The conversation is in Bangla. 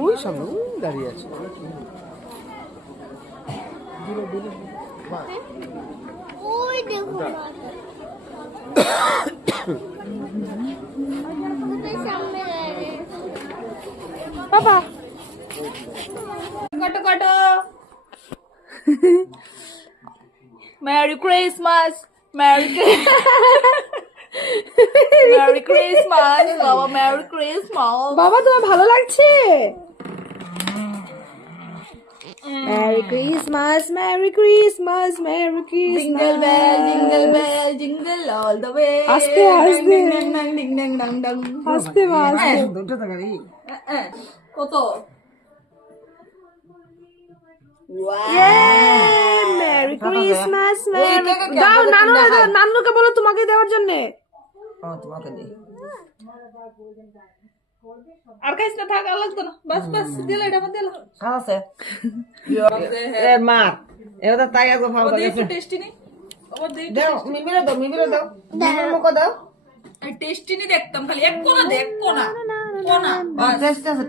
ওই সামনে দাঁড়িয়ে আছে। ওই দেখো বাবা কাটো কাটো merry Christmas merry merry Christmas বাবা মেরি ক্রিসমাস বাবা তোমার ভালো লাগছে merry Christmas merry Christmas merry Christmas jingle bell jingle all the way আস্তে আস্তে dong ding dong dong dong আস্তে আস্তে দুটো টাকারই কত মেরি ক্রিসমাস দাও নানুকে বলো তোমাকে দেওয়ার জন্য তোমাকে দিই। আর কাইছ না থাক লাগতো না বাস বাস দিলে এটা দিলে আছে এর মা এটা তো তাই আগে ভালো ওদের একটু টেস্টি নেই ওর দেই দাও মিমিরে দাও মিমিরে দাও মুখো দাও টেস্টি নেই দেখতাম খালি এক কোনা দেখ কোনা কোনা টেস্ট আছে